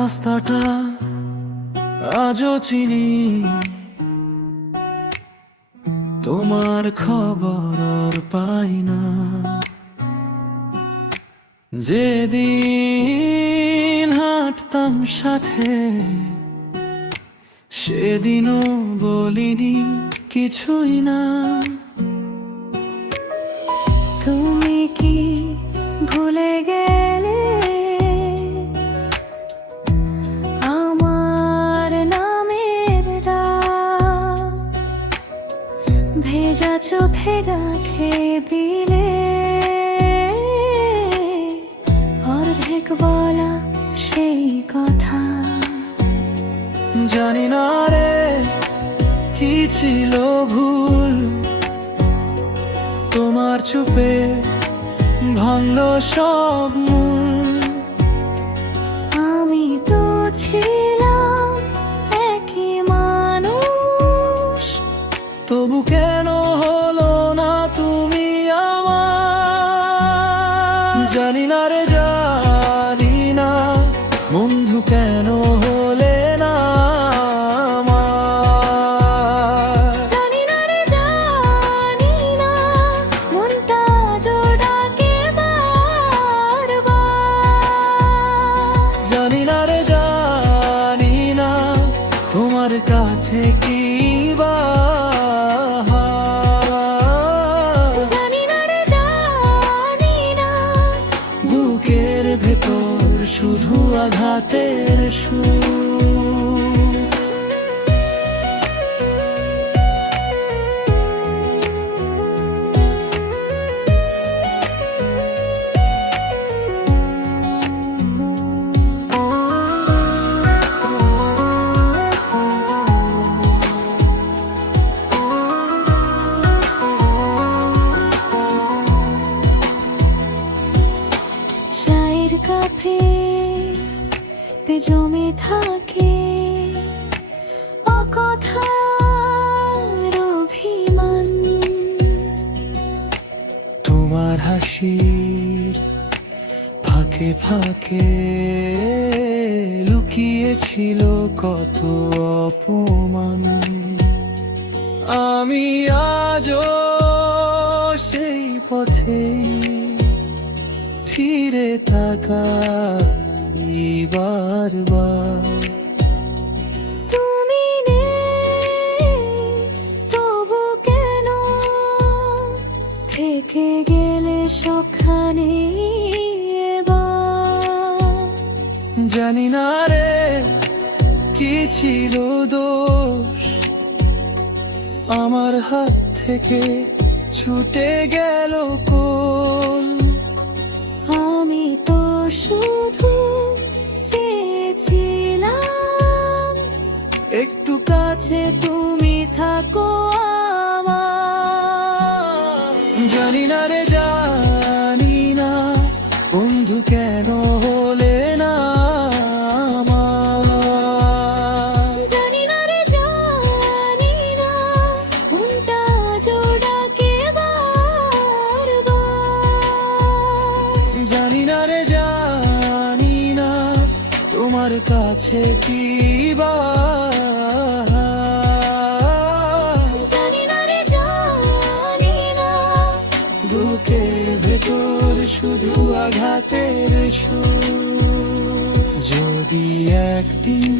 রাস্তাটা আজও চিনি, তোমার খবর আর পাই না। যেদিন হাঁটতাম সাথে, সেদিনও বলিনি কিছুই না। তুমি কি ভুলে গেলে আমার নামের ডাক? ভেজা চোখে রাখে দিলে অর্ধেক বলা সেই কথা। জানি না রে কি ছিল ভুল, তোমার চুপে ভাঙল সব মূল। আমি তো ছিলাম একই মানুষ, তবু কেন হলো না তুমি আমার? জানি না রে জানি না, বন্ধু কেন হলে না আমার? জানি না রে জানি না, মনটা জোড়াকে বারবার। জানি না রে জানি না, তোমার কাছে কি বা জানি না রে জানি না, বুকের ভেতর শুধু আঘাতের সুর। চায়ের কাপে জমে থাকে অকথার অভিমান। তোমার হাসির ফাঁকে ফাঁকে লুকিয়েছিল কত অপমান। আমি আজও সেই পথেই ফিরে তাকাই বারবার। তুমি নেই তবু কেন থেকে গেলে সবখানে এবার? জানি না রে কি ছিল দোষ, আমার হাত থেকে ছুটে গেল কোল। আমি তো শুধু চেয়েছিলাম একটু কাছে তুমি থাকো আমার। জানি না রে জানি না, বন্ধু কেন হলে না আমার? জানি না রে জানি না, মনটা জোড়াকে বারবার। জানি না রে জানি না, তোমার কাছে কি বা জানি না রে জানি না, বুকের ভেতর শুধু আঘাতের সুর। যদি একদিন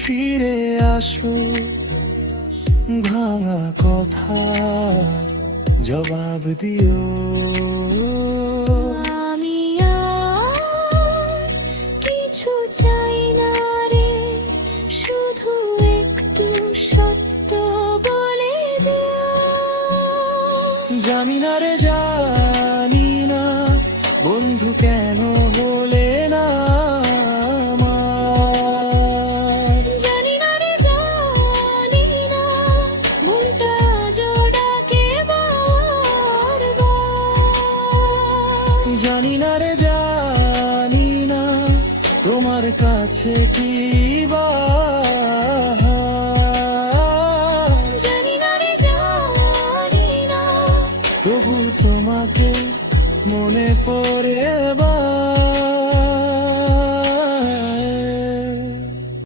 ফিরে আসো, ভাঙা কথা জবাব দিও। আমি আর কিছু চাই না রে, শুধু একটু সত্য বলে দিও। জানি না রে জানি না, বন্ধু কেন হলে না আমার? জানি না রে জানি না, মনটা জোড়াকে বারবার। জানি না রে জানি না, তোমার কাছে কি বা জানি না রে জানি না, তবু তোমাকে মনে পড়ে বা